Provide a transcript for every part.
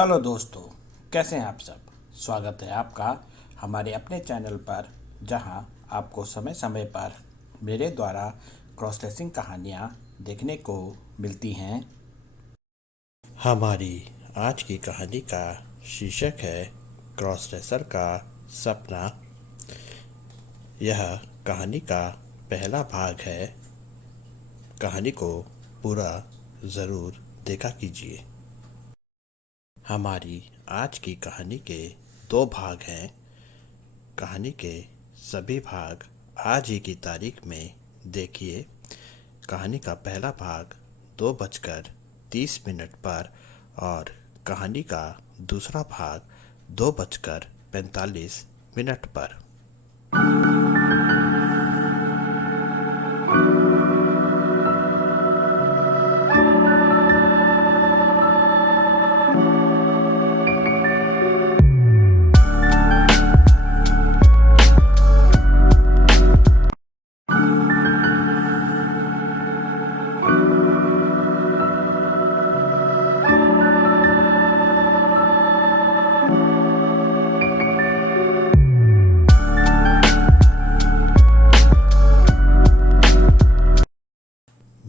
Hello दोस्तों, कैसे हैं आप सब। स्वागत है आपका हमारे अपने चैनल पर, जहां आपको समय समय पर मेरे द्वारा क्रॉस ड्रेसिंग कहानियां देखने को मिलती हैं। हमारी आज की कहानी का शीर्षक है क्रॉस ड्रेसर का सपना। यह कहानी का पहला भाग है। कहानी को पूरा ज़रूर देखा कीजिए। हमारी आज की कहानी के दो भाग हैं। कहानी के सभी भाग आज ही की तारीख में देखिए। कहानी का पहला भाग 2:30 पर और कहानी का दूसरा भाग 2:45 पर।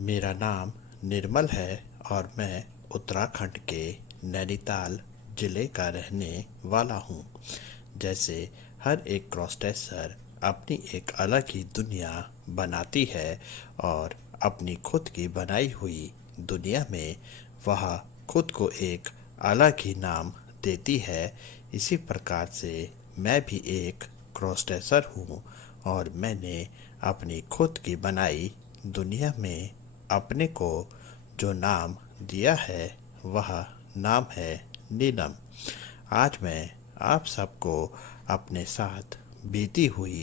मेरा नाम निर्मल है और मैं उत्तराखंड के नैनीताल ज़िले का रहने वाला हूँ। जैसे हर एक क्रॉस ड्रेसर अपनी एक अलग ही दुनिया बनाती है और अपनी खुद की बनाई हुई दुनिया में वह खुद को एक अलग ही नाम देती है। इसी प्रकार से मैं भी एक क्रॉस ड्रेसर हूँ और मैंने अपनी खुद की बनाई दुनिया में अपने को जो नाम दिया है वह नाम है नीलम। आज मैं आप सबको अपने साथ बीती हुई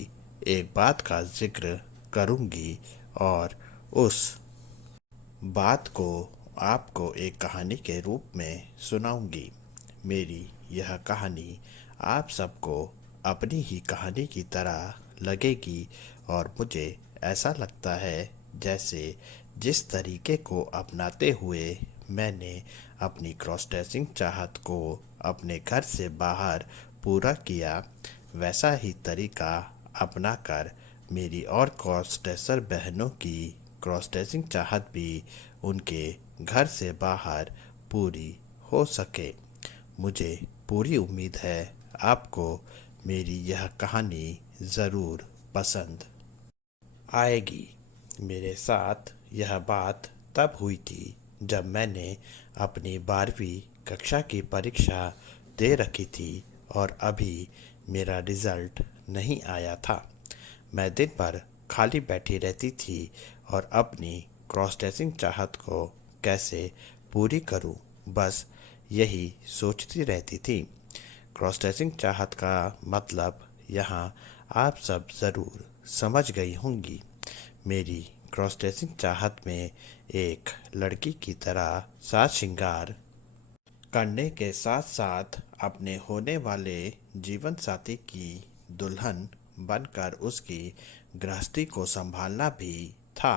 एक बात का जिक्र करूंगी और उस बात को आपको एक कहानी के रूप में सुनाऊंगी। मेरी यह कहानी आप सबको अपनी ही कहानी की तरह लगेगी और मुझे ऐसा लगता है जैसे जिस तरीके को अपनाते हुए मैंने अपनी क्रॉस ड्रेसिंग चाहत को अपने घर से बाहर पूरा किया, वैसा ही तरीका अपनाकर मेरी और क्रॉस ड्रेसर बहनों की क्रॉस ड्रेसिंग चाहत भी उनके घर से बाहर पूरी हो सके। मुझे पूरी उम्मीद है आपको मेरी यह कहानी ज़रूर पसंद आएगी। मेरे साथ यह बात तब हुई थी जब मैंने अपनी 12वीं कक्षा की परीक्षा दे रखी थी और अभी मेरा रिज़ल्ट नहीं आया था। मैं दिन भर खाली बैठी रहती थी और अपनी क्रॉस ड्रेसिंग चाहत को कैसे पूरी करूं, बस यही सोचती रहती थी। क्रॉस ड्रेसिंग चाहत का मतलब यहाँ आप सब ज़रूर समझ गई होंगी। मेरी क्रॉस ड्रेसिंग चाहत में एक लड़की की तरह साज श्रृंगार करने के साथ साथ अपने होने वाले जीवन साथी की दुल्हन बनकर उसकी गृहस्थी को संभालना भी था।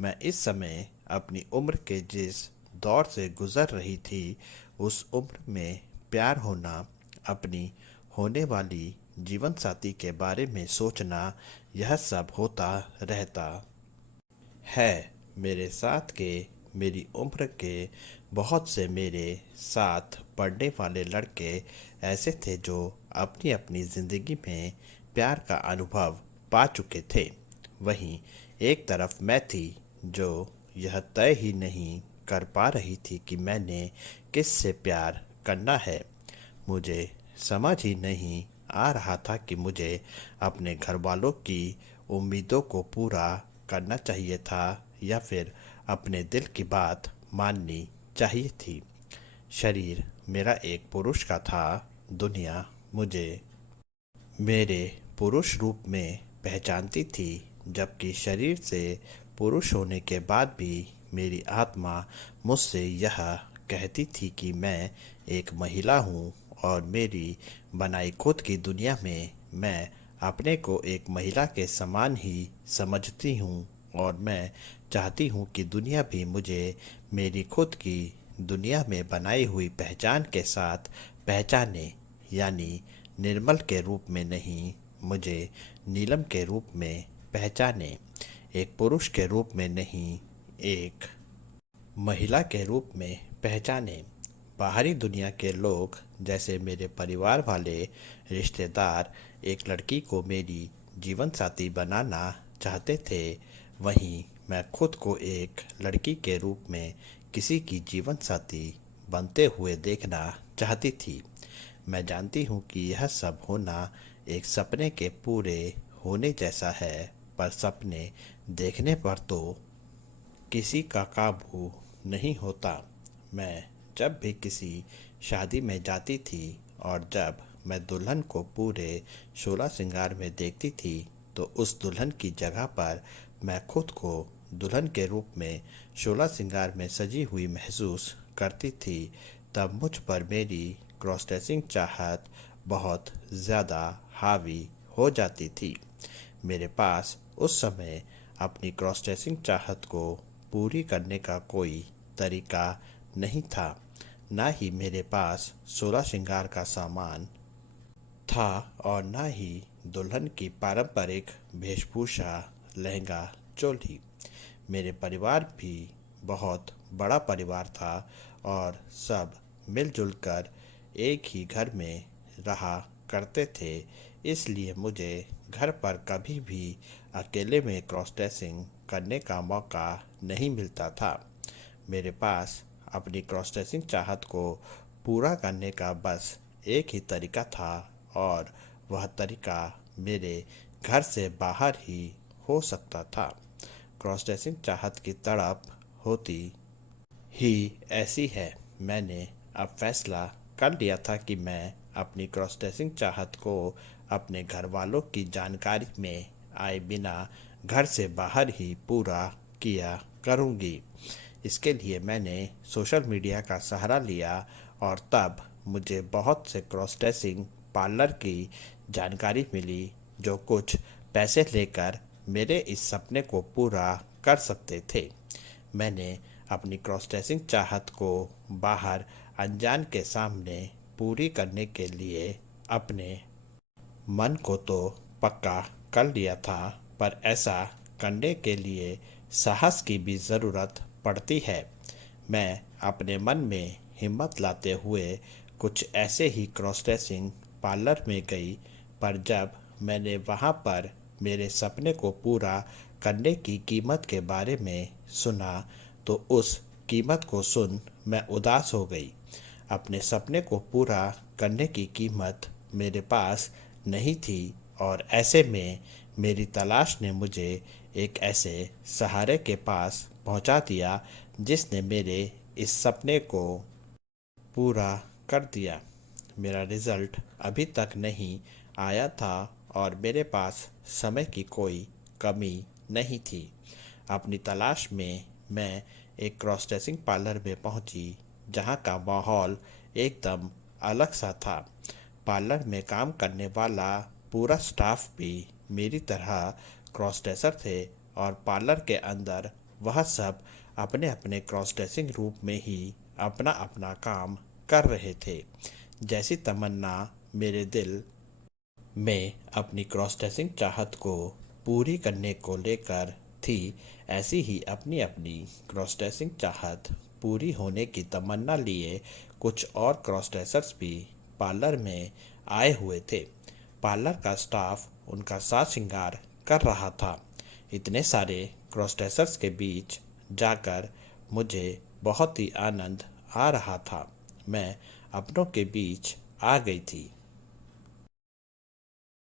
मैं इस समय अपनी उम्र के जिस दौर से गुजर रही थी, उस उम्र में प्यार होना, अपनी होने वाली जीवन साथी के बारे में सोचना, यह सब होता रहता है। मेरे साथ के मेरी उम्र के बहुत से मेरे साथ पढ़ने वाले लड़के ऐसे थे जो अपनी अपनी ज़िंदगी में प्यार का अनुभव पा चुके थे। वहीं एक तरफ मैं थी जो यह तय ही नहीं कर पा रही थी कि मैंने किससे प्यार करना है। मुझे समझ ही नहीं आ रहा था कि मुझे अपने घर वालों की उम्मीदों को पूरा करना चाहिए था या फिर अपने दिल की बात माननी चाहिए थी। शरीर मेरा एक पुरुष का था, दुनिया मुझे मेरे पुरुष रूप में पहचानती थी, जबकि शरीर से पुरुष होने के बाद भी मेरी आत्मा मुझसे यह कहती थी कि मैं एक महिला हूँ और मेरी बनाई खुद की दुनिया में मैं अपने को एक महिला के समान ही समझती हूँ और मैं चाहती हूँ कि दुनिया भी मुझे मेरी खुद की दुनिया में बनाई हुई पहचान के साथ पहचाने, यानी निर्मल के रूप में नहीं, मुझे नीलम के रूप में पहचाने। एक पुरुष के रूप में नहीं, एक महिला के रूप में पहचाने। बाहरी दुनिया के लोग, जैसे मेरे परिवार वाले रिश्तेदार, एक लड़की को मेरी जीवन साथी बनाना चाहते थे, वहीं मैं खुद को एक लड़की के रूप में किसी की जीवन साथी बनते हुए देखना चाहती थी। मैं जानती हूँ कि यह सब होना एक सपने के पूरे होने जैसा है, पर सपने देखने पर तो किसी का काबू नहीं होता। मैं जब भी किसी शादी में जाती थी और जब मैं दुल्हन को पूरे 16 श्रृंगार में देखती थी, तो उस दुल्हन की जगह पर मैं खुद को दुल्हन के रूप में 16 श्रृंगार में सजी हुई महसूस करती थी। तब मुझ पर मेरी क्रॉस ड्रेसिंग चाहत बहुत ज़्यादा हावी हो जाती थी। मेरे पास उस समय अपनी क्रॉस ड्रेसिंग चाहत को पूरी करने का कोई तरीका नहीं था, ना ही मेरे पास 16 श्रृंगार का सामान था और ना ही दुल्हन की पारंपरिक वेशभूषा, लहंगा, चोली। मेरे परिवार भी बहुत बड़ा परिवार था और सब मिलजुल कर एक ही घर में रहा करते थे, इसलिए मुझे घर पर कभी भी अकेले में क्रॉस ड्रेसिंग करने का मौका नहीं मिलता था। मेरे पास अपनी क्रॉस ड्रेसिंग चाहत को पूरा करने का बस एक ही तरीका था और वह तरीका मेरे घर से बाहर ही हो सकता था। क्रॉस ड्रेसिंग चाहत की तड़प होती ही ऐसी है। मैंने अब फैसला कर लिया था कि मैं अपनी क्रॉस ड्रेसिंग चाहत को अपने घर वालों की जानकारी में आए बिना घर से बाहर ही पूरा किया करूँगी। इसके लिए मैंने सोशल मीडिया का सहारा लिया और तब मुझे बहुत से क्रॉस ड्रेसिंग पार्लर की जानकारी मिली, जो कुछ पैसे लेकर मेरे इस सपने को पूरा कर सकते थे। मैंने अपनी क्रॉस ड्रेसिंग चाहत को बाहर अनजान के सामने पूरी करने के लिए अपने मन को तो पक्का कर लिया था, पर ऐसा करने के लिए साहस की भी ज़रूरत पड़ती है। मैं अपने मन में हिम्मत लाते हुए कुछ ऐसे ही क्रॉस ड्रेसिंग पार्लर में गई, पर जब मैंने वहाँ पर मेरे सपने को पूरा करने की कीमत के बारे में सुना, तो उस कीमत को सुन मैं उदास हो गई। अपने सपने को पूरा करने की कीमत मेरे पास नहीं थी और ऐसे में मेरी तलाश ने मुझे एक ऐसे सहारे के पास पहुंचा दिया जिसने मेरे इस सपने को पूरा कर दिया। मेरा रिज़ल्ट अभी तक नहीं आया था और मेरे पास समय की कोई कमी नहीं थी। अपनी तलाश में मैं एक क्रॉस ड्रेसिंग पार्लर में पहुंची, जहां का माहौल एकदम अलग सा था। पार्लर में काम करने वाला पूरा स्टाफ भी मेरी तरह क्रॉस ड्रेसर थे और पार्लर के अंदर वह सब अपने अपने क्रॉस ड्रेसिंग रूप में ही अपना अपना काम कर रहे थे। जैसी तमन्ना मेरे दिल में अपनी क्रॉस ड्रेसिंग चाहत को पूरी करने को लेकर थी, ऐसी ही अपनी अपनी क्रॉस ड्रेसिंग चाहत पूरी होने की तमन्ना लिए कुछ और क्रॉस ड्रेसर्स भी पार्लर में आए हुए थे। पार्लर का स्टाफ उनका साज श्रृंगार कर रहा था। इतने सारे क्रॉस ड्रेसर्स के बीच जाकर मुझे बहुत ही आनंद आ रहा था। मैं अपनों के बीच आ गई थी।